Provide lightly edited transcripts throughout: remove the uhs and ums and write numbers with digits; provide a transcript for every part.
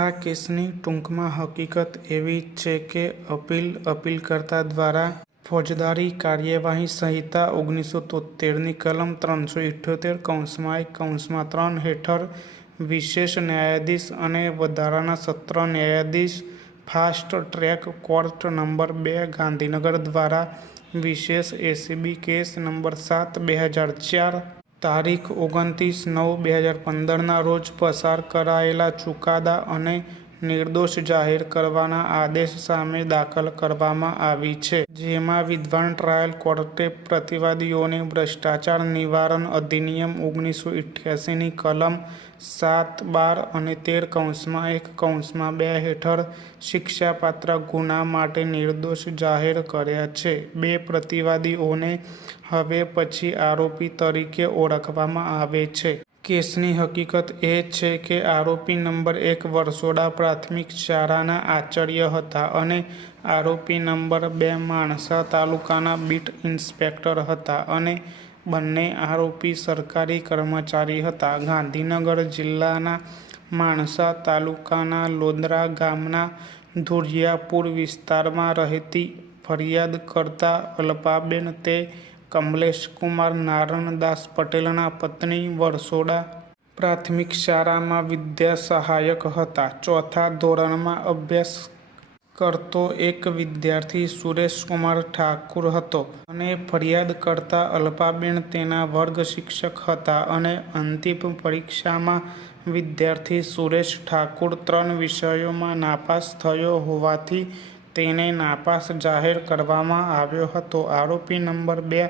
આ કેસની ટૂંકમાં હકીકત એવી છે કે અપીલકર્તા દ્વારા ફોજદારી કાર્યવાહી સંહિતા 1973ની કલમ 378(1)(3) હેઠળ વિશેષ ન્યાયાધીશ અને વધારાના સત્ર ન્યાયાધીશ fast track court number 2 Gandhinagar દ્વારા વિશેષ એસીબી કેસ નંબર 7/2004 તારીખ 29/9/2015ના રોજ પસાર કરાયેલા ચુકાદા અને નિર્દોષ જાહેર કરવાના આદેશ સામે દાખલ કરવામાં આવી છે, જેમાં વિદ્વાન ટ્રાયલ કોર્ટે પ્રતિવાદીઓને ભ્રષ્ટાચાર નિવારણ અધિનિયમ 1988ની કલમ 7, 12 અને 13(1)(2) હેઠળ શિક્ષાપાત્ર ગુના માટે નિર્દોષ જાહેર કર્યા છે. બે પ્રતિવાદીઓને હવે પછી આરોપી તરીકે ઓળખવામાં આવે છે. કેસની હકીકત એ છે કે આરોપી નંબર 1 વરસોડા પ્રાથમિક શાળાના આચાર્ય હતા અને આરોપી નંબર 2 માણસા તાલુકાના બીટ ઇન્સ્પેક્ટર હતા અને બંને આરોપી સરકારી કર્મચારી હતા. ગાંધીનગર જિલ્લાના માણસા તાલુકાના લોદરા ગામના ધુરિયાપુર વિસ્તારમાં રહેતી ફરિયાદ કરતા અલ્પાબેન તે કમલેશકુમાર નારણદાસ પટેલના પત્ની વરસોડા પ્રાથમિક શાળામાં વિદ્યા સહાયક હતા. ચોથા ધોરણમાં અભ્યાસ કરતો એક વિદ્યાર્થી સુરેશકુમાર ઠાકુર હતો અને ફરિયાદ કરતા અલ્પાબેન તેના વર્ગ શિક્ષક હતા અને અંતિમ પરીક્ષામાં વિદ્યાર્થી સુરેશ ઠાકુર 3 વિષયોમાં નાપાસ થયો હોવાથી તેને નાપાસ જાહેર કરવામાં આવ્યો હતો. આરોપી નંબર 2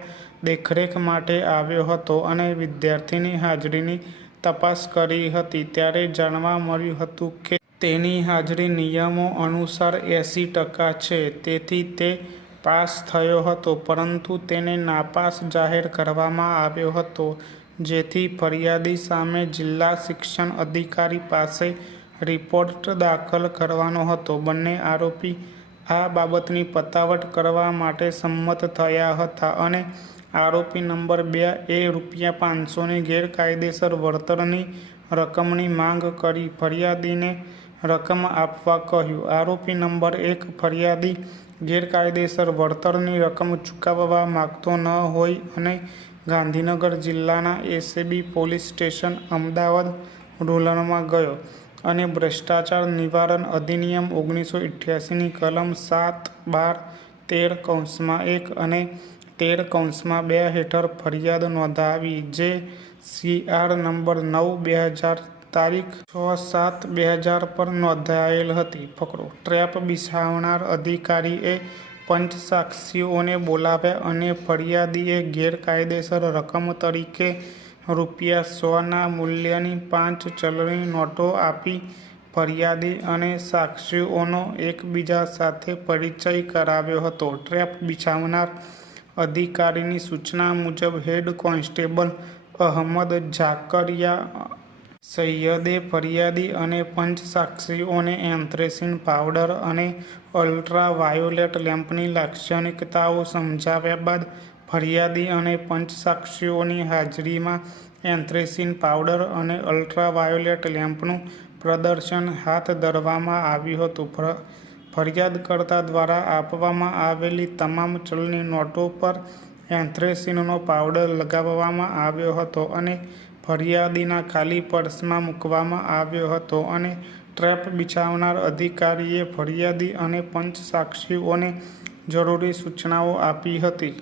દેખરેખ માટે આવ્યો હતો અને વિદ્યાર્થીની હાજરીની તપાસ કરી હતી ત્યારે જાણવા મળ્યું હતું કે તેની હાજરી નિયમો અનુસાર 80% છે, તેથી તે પાસ થયો હતો, પરંતુ તેને નાપાસ જાહેર કરવામાં આવ્યો હતો, જેથી ફરિયાદી સામે જિલ્લા શિક્ષણ અધિકારી પાસે રિપોર્ટ દાખલ કરવાનો હતો. બંને આરોપી આ બાબતની પતાવટ કરવા માટે સંમત થયા હતા અને આરોપી નંબર 2 એ રૂ500ની ગેરકાયદેસર વળતરની રકમની માંગ કરી ફરિયાદીને રકમ આપવા કહ્યું. આરોપી નંબર 1 ફરિયાદી ગેરકાયદેસર વળતરની રકમ ચૂકવવા માંગતો ન હોય અને ગાંધીનગર જિલ્લાના એસીબી પોલીસ સ્ટેશન અમદાવાદ રૂરલમાં ગયો અને ભ્રષ્ટાચાર નિવારણ અધિનિયમ 1988ની કલમ 7, 12, 13(1) અને 13(2) હેઠળ ફરિયાદ નોંધાવી, જે CR નંબર 9/2000 તારીખ 6/7/2000 પર નોંધાયેલ હતી. ટ્રેપ બિછાવનાર અધિકારીએ પંચસાક્ષીઓને બોલાવ્યા અને ફરિયાદીએ ગેરકાયદેસર રકમ તરીકે રૂ100ના મૂલ્યની 5 ચલણી નોટો આપી ફરિયાદી અને સાક્ષીઓનો એકબીજા સાથે પરિચય કરાવ્યો હતો. ટ્રેપ બિછાવનાર અધિકારીની સૂચના મુજબ હેડ કોન્સ્ટેબલ અહમદ ઝાકરિયા સૈયદે ફરિયાદી અને પંચસાક્ષીઓને એન્થ્રેસીન પાવડર અને અલ્ટ્રાવાયોલેટ લેમ્પની લાક્ષણિકતાઓ સમજાવ્યા બાદ ફરિયાદી અને પંચસાક્ષીઓની હાજરીમાં એન્થ્રેસીન પાવડર અને અલ્ટ્રાવાયોલેટ લેમ્પનું પ્રદર્શન હાથ ધરવામાં આવ્યું હતું. ફરિયાદકર્તા દ્વારા આપવામાં આવેલી તમામ ચલણી નોટો પર એન્થ્રેસીનનો પાવડર લગાવવામાં આવ્યો હતો અને ફરિયાદીના ખાલી પર્સમાં મૂકવામાં આવ્યો હતો અને ટ્રેપ બિછાવનાર અધિકારીએ ફરિયાદી અને પંચસાક્ષીઓને જરૂરી સૂચનાઓ આપી હતી.